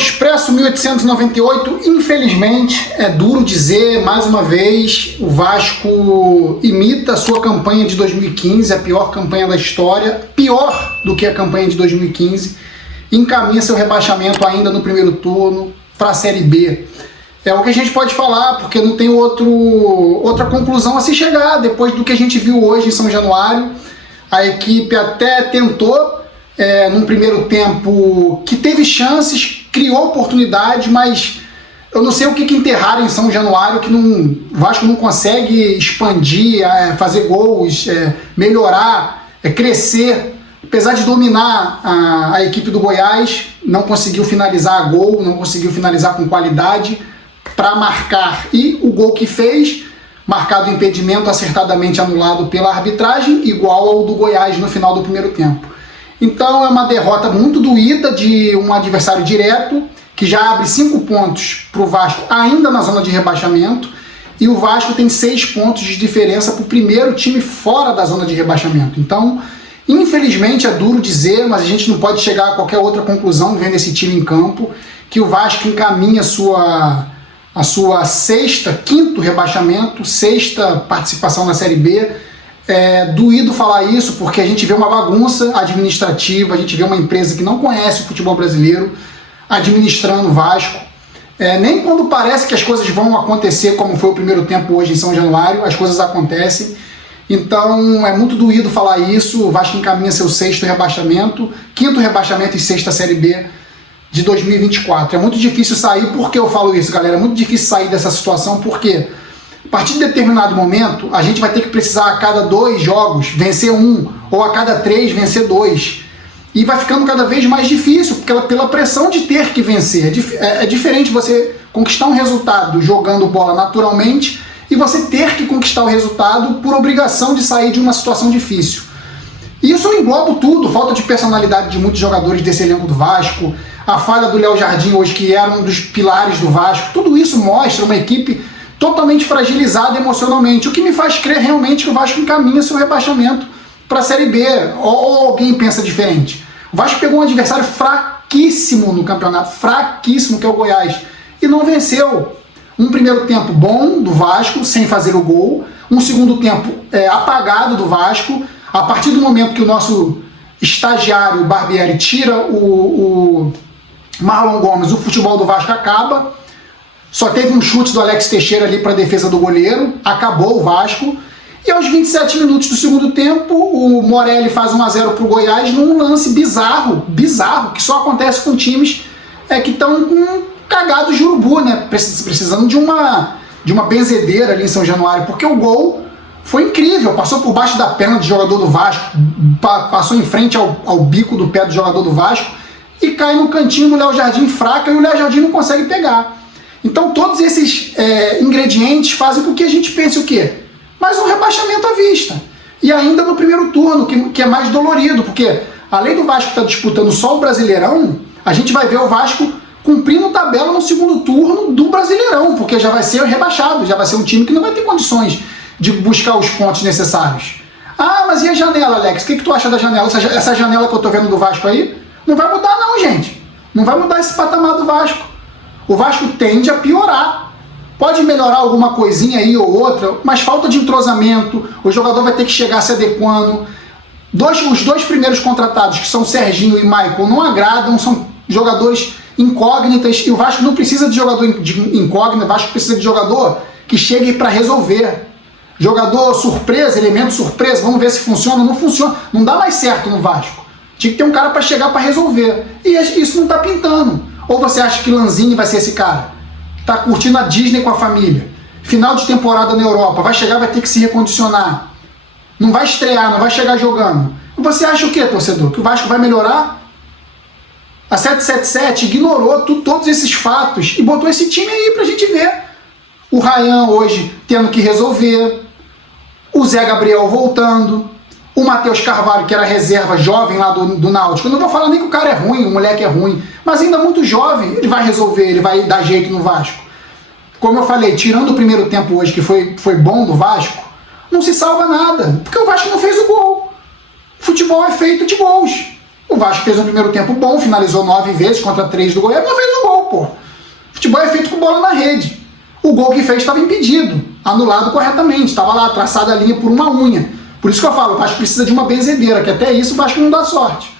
Expresso 1898, infelizmente, é duro dizer, mais uma vez, o Vasco imita a sua campanha de 2015, a pior campanha da história, pior do que a campanha de 2015, encaminha seu rebaixamento ainda no primeiro turno para a Série B. É o que a gente pode falar, porque não tem outra conclusão a se chegar, depois do que a gente viu hoje em São Januário. A equipe até tentou, num primeiro tempo, que teve chances, criou oportunidade, mas eu não sei o que enterraram em São Januário, que o Vasco não consegue expandir, fazer gols, melhorar, crescer. Apesar de dominar a equipe do Goiás, não conseguiu finalizar a gol, não conseguiu finalizar com qualidade para marcar. E o gol que fez, marcado impedimento acertadamente anulado pela arbitragem, igual ao do Goiás no final do primeiro tempo. Então é uma derrota muito doída de um adversário direto, que já abre 5 pontos para o Vasco ainda na zona de rebaixamento, e o Vasco tem 6 pontos de diferença para o primeiro time fora da zona de rebaixamento. Então, infelizmente, é duro dizer, mas a gente não pode chegar a qualquer outra conclusão vendo esse time em campo, que o Vasco encaminha a sua quinto rebaixamento, 6ª participação na Série B. É doído falar isso, porque a gente vê uma bagunça administrativa, a gente vê uma empresa que não conhece o futebol brasileiro administrando o Vasco. Nem quando parece que as coisas vão acontecer, como foi o primeiro tempo hoje em São Januário, as coisas acontecem. Então é muito doído falar isso. O Vasco encaminha seu 6º rebaixamento, 5º rebaixamento e 6ª Série B de 2024. É muito difícil sair. Por que eu falo isso, galera? É muito difícil sair dessa situação, porque a partir de determinado momento a gente vai ter que precisar a cada 2 jogos vencer 1, ou a cada 3 vencer 2. E vai ficando cada vez mais difícil, pela pressão de ter que vencer. É diferente você conquistar um resultado jogando bola naturalmente e você ter que conquistar o resultado por obrigação de sair de uma situação difícil. E isso engloba tudo, falta de personalidade de muitos jogadores desse elenco do Vasco, a falha do Léo Jardim hoje, que era um dos pilares do Vasco. Tudo isso mostra uma equipe totalmente fragilizada emocionalmente, o que me faz crer realmente que o Vasco encaminha seu rebaixamento para a Série B, ou alguém pensa diferente. O Vasco pegou um adversário fraquíssimo no campeonato, fraquíssimo, que é o Goiás, e não venceu. Um primeiro tempo bom do Vasco, sem fazer o gol, um segundo tempo apagado do Vasco. A partir do momento que o nosso estagiário Barbieri tira o Marlon Gomes, o futebol do Vasco acaba. Só teve um chute do Alex Teixeira ali para a defesa do goleiro, acabou o Vasco. E aos 27 minutos do segundo tempo, o Morelli faz 1-0 para o Goiás num lance bizarro, que só acontece com times que estão com cagados de urubu, né? Precisando de uma benzedeira ali em São Januário, porque o gol foi incrível, passou por baixo da perna do jogador do Vasco, passou em frente ao bico do pé do jogador do Vasco e cai no cantinho do Léo Jardim fraca, e o Léo Jardim não consegue pegar. Então todos esses ingredientes fazem com que a gente pense o quê? Mais um rebaixamento à vista. E ainda no primeiro turno, que é mais dolorido, porque além do Vasco estar disputando só o Brasileirão, a gente vai ver o Vasco cumprindo tabela no segundo turno do Brasileirão, porque já vai ser rebaixado, já vai ser um time que não vai ter condições de buscar os pontos necessários. Ah, mas e a janela, Alex? O que tu acha da janela? Essa janela que eu tô vendo do Vasco aí, não vai mudar não, gente. Não vai mudar esse patamar do Vasco. O Vasco tende a piorar. Pode melhorar alguma coisinha aí ou outra, mas falta de entrosamento, o jogador vai ter que chegar se adequando. Os 2 primeiros contratados, que são Serginho e Michael, não agradam, são jogadores incógnitas, e o Vasco não precisa de jogador incógnito, o Vasco precisa de jogador que chegue para resolver. Jogador surpresa, elemento surpresa, vamos ver se funciona. Não funciona, não dá mais certo no Vasco. Tinha que ter um cara para chegar para resolver, e isso não está pintando. Ou você acha que Lanzini vai ser esse cara? Tá curtindo a Disney com a família, final de temporada na Europa, vai chegar, vai ter que se recondicionar, não vai estrear, não vai chegar jogando. E você acha o que, torcedor? Que o Vasco vai melhorar? A 777 ignorou todos esses fatos e botou esse time aí pra gente ver. O Ryan hoje tendo que resolver, o Zé Gabriel voltando, o Matheus Carvalho, que era reserva jovem lá do Náutico. Eu não vou falar nem que o cara é ruim, o moleque é ruim, mas ainda muito jovem, ele vai resolver, ele vai dar jeito no Vasco. Como eu falei, tirando o primeiro tempo hoje, que foi bom do Vasco, não se salva nada, porque o Vasco não fez o gol. Futebol é feito de gols. O Vasco fez um primeiro tempo bom, finalizou 9 vezes contra 3 do Goiás, não fez o gol. pô. Futebol é feito com bola na rede. O gol que fez estava impedido, anulado corretamente, estava lá traçada a linha por uma unha. Por isso que eu falo, o Vasco precisa de uma benzedeira, que até isso o Vasco não dá sorte.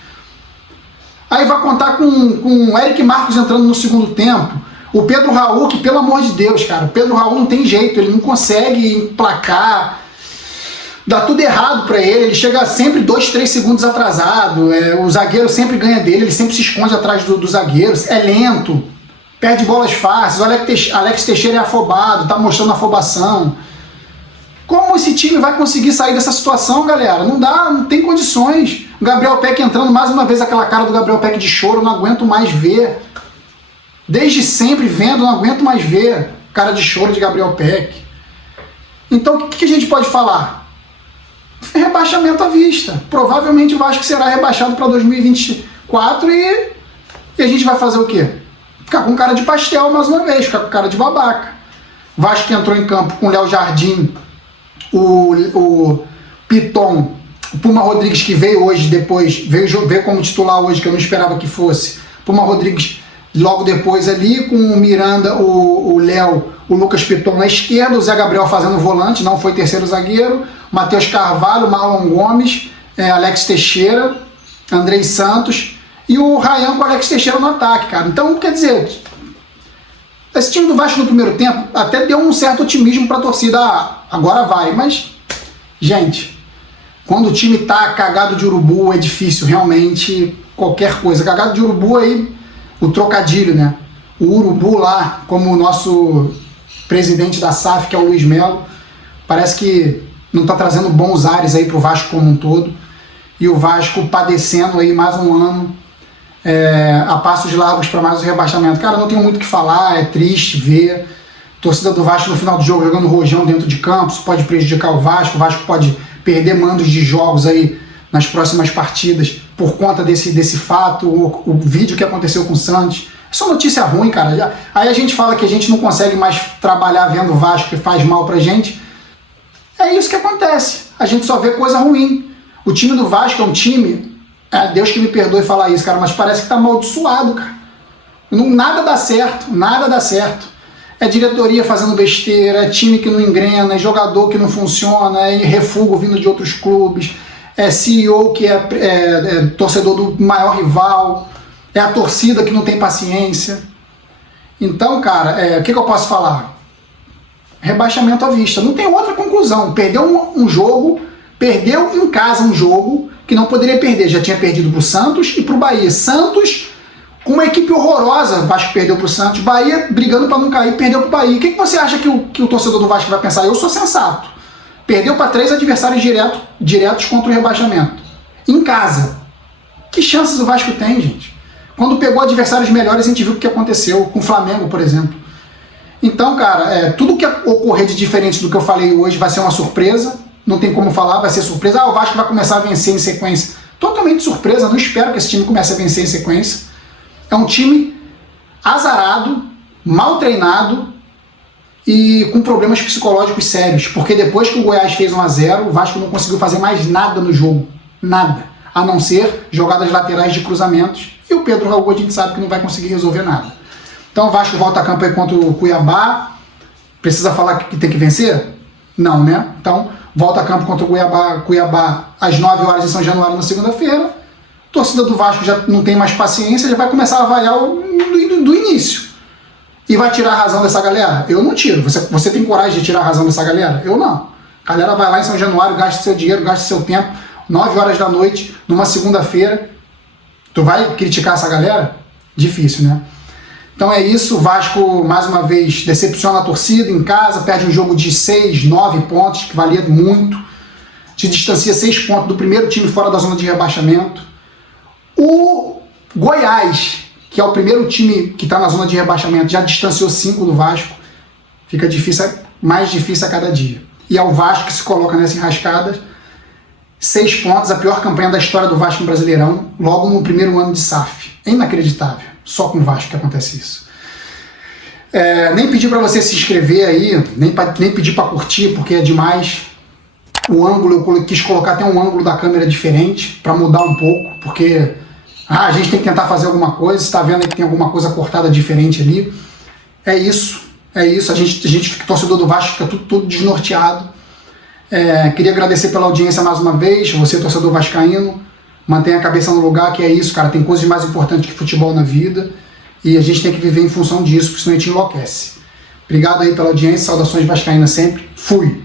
Aí vai contar com o Eric Marcos entrando no segundo tempo, o Pedro Raul, que pelo amor de Deus, cara, o Pedro Raul não tem jeito, ele não consegue emplacar, dá tudo errado para ele chega sempre 2, 3 segundos atrasado, o zagueiro sempre ganha dele, ele sempre se esconde atrás do zagueiro, é lento, perde bolas fáceis, o Alex Teixeira é afobado, tá mostrando afobação. Como esse time vai conseguir sair dessa situação, galera? Não dá, não tem condições. O Gabriel Peck entrando mais uma vez, aquela cara do Gabriel Peck de choro, não aguento mais ver. Desde sempre vendo, não aguento mais ver cara de choro de Gabriel Peck. Então o que a gente pode falar? Rebaixamento à vista. Provavelmente o Vasco será rebaixado para 2024 e a gente vai fazer o quê? Ficar com cara de pastel mais uma vez, ficar com cara de babaca. Vasco que entrou em campo com o Léo Jardim, o Piton, o Puma Rodrigues que veio hoje depois, veio como titular hoje, que eu não esperava que fosse. Puma Rodrigues logo depois ali, com o Miranda, o Léo, o Lucas Piton na esquerda, o Zé Gabriel fazendo volante, não foi terceiro zagueiro, Matheus Carvalho, Marlon Gomes, Alex Teixeira, Andrei Santos e o Ryan com o Alex Teixeira no ataque, cara. Então, quer dizer, esse time do Vasco no primeiro tempo até deu um certo otimismo para a torcida, agora vai, mas, gente, quando o time tá cagado de urubu é difícil, realmente, qualquer coisa. Cagado de urubu aí, o trocadilho, né? O urubu lá, como o nosso presidente da SAF, que é o Luiz Melo, parece que não tá trazendo bons ares aí pro Vasco como um todo, e o Vasco padecendo aí mais um ano a passos largos para mais um rebaixamento. Cara, não tenho muito o que falar, é triste ver torcida do Vasco no final do jogo jogando rojão dentro de campo, isso pode prejudicar o Vasco pode perder mandos de jogos aí nas próximas partidas por conta desse fato, o vídeo que aconteceu com o Santos. É só notícia ruim, cara. Aí a gente fala que a gente não consegue mais trabalhar vendo o Vasco, que faz mal pra gente. É isso que acontece. A gente só vê coisa ruim. O time do Vasco é um time, Deus que me perdoe falar isso, cara, mas parece que tá amaldiçoado, cara. Nada dá certo, nada dá certo. É diretoria fazendo besteira, é time que não engrena, é jogador que não funciona, é refúgio vindo de outros clubes, é CEO que é torcedor do maior rival, é a torcida que não tem paciência. Então, cara, o que eu posso falar? Rebaixamento à vista. Não tem outra conclusão. Perdeu um jogo, perdeu em casa um jogo que não poderia perder. Já tinha perdido pro Santos e pro Bahia. Santos, com uma equipe horrorosa, Vasco perdeu pro Santos. Bahia, brigando para não cair, perdeu pro Bahia. O que você acha que o torcedor do Vasco vai pensar? Eu sou sensato. Perdeu para 3 adversários diretos contra o rebaixamento. Em casa. Que chances o Vasco tem, gente? Quando pegou adversários melhores, a gente viu o que aconteceu com o Flamengo, por exemplo. Então, cara, tudo que ocorrer de diferente do que eu falei hoje vai ser uma surpresa. Não tem como falar, vai ser surpresa. O Vasco vai começar a vencer em sequência. Totalmente surpresa, não espero que esse time comece a vencer em sequência. É um time azarado, mal treinado e com problemas psicológicos sérios. Porque depois que o Goiás fez 1-0, o Vasco não conseguiu fazer mais nada no jogo. Nada. A não ser jogadas laterais de cruzamentos. E o Pedro Raul, a gente sabe que não vai conseguir resolver nada. Então o Vasco volta a campo aí contra o Cuiabá. Precisa falar que tem que vencer? Não, né? Então volta a campo contra o Cuiabá às 9 horas em São Januário na segunda-feira. A torcida do Vasco já não tem mais paciência, já vai começar a avaliar do início. E vai tirar a razão dessa galera? Eu não tiro. Você tem coragem de tirar a razão dessa galera? Eu não. A galera vai lá em São Januário, gasta seu dinheiro, gasta seu tempo, 9 horas da noite, numa segunda-feira. Tu vai criticar essa galera? Difícil, né? Então é isso, o Vasco mais uma vez decepciona a torcida em casa, perde um jogo de 6, 9 pontos, que valia muito, se distancia 6 pontos do primeiro time fora da zona de rebaixamento. O Goiás, que é o primeiro time que está na zona de rebaixamento, já distanciou 5 do Vasco, fica mais difícil a cada dia. E é o Vasco que se coloca nessa enrascada, 6 pontos, a pior campanha da história do Vasco no Brasileirão, logo no primeiro ano de SAF. É inacreditável. Só com o Vasco que acontece isso. Nem pedi para você se inscrever aí, nem pedi para curtir, porque é demais. O ângulo, eu quis colocar até um ângulo da câmera diferente, para mudar um pouco, porque Ah, a gente tem que tentar fazer alguma coisa, você tá vendo aí que tem alguma coisa cortada diferente ali. É isso, a gente torcedor do Vasco, fica tudo desnorteado. Queria agradecer pela audiência mais uma vez, você torcedor vascaíno, mantenha a cabeça no lugar, que é isso, cara, tem coisas mais importantes que futebol na vida, e a gente tem que viver em função disso, porque senão a gente enlouquece. Obrigado aí pela audiência, saudações vascaínas sempre, fui!